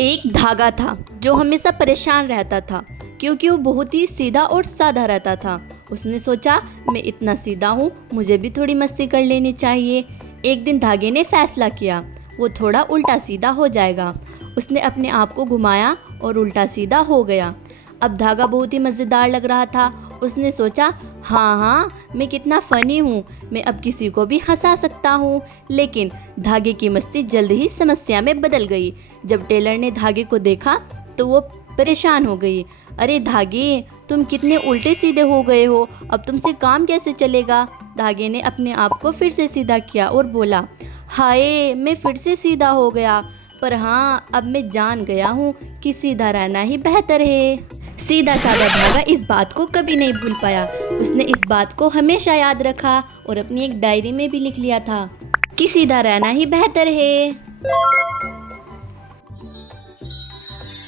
एक धागा था जो हमेशा परेशान रहता था क्योंकि वो बहुत ही सीधा और साधा रहता था। उसने सोचा, मैं इतना सीधा हूँ, मुझे भी थोड़ी मस्ती कर लेनी चाहिए। एक दिन धागे ने फैसला किया वो थोड़ा उल्टा सीधा हो जाएगा। उसने अपने आप को घुमाया और उल्टा सीधा हो गया। अब धागा बहुत ही मज़ेदार लग रहा था। उसने सोचा, हाँ, मैं कितना फ़नी हूँ, मैं अब किसी को भी हंसा सकता हूँ। लेकिन धागे की मस्ती जल्द ही समस्या में बदल गई। जब टेलर ने धागे को देखा तो वो परेशान हो गई। अरे धागे, तुम कितने उल्टे सीधे हो गए हो, अब तुमसे काम कैसे चलेगा। धागे ने अपने आप को फिर से सीधा किया और बोला, हाय, मैं फिर से सीधा हो गया, पर हाँ, अब मैं जान गया हूँ कि सीधा रहना ही बेहतर है। सीधा साधा धागा इस बात को कभी नहीं भूल पाया। उसने इस बात को हमेशा याद रखा और अपनी एक डायरी में भी लिख लिया था कि सीधा रहना ही बेहतर है।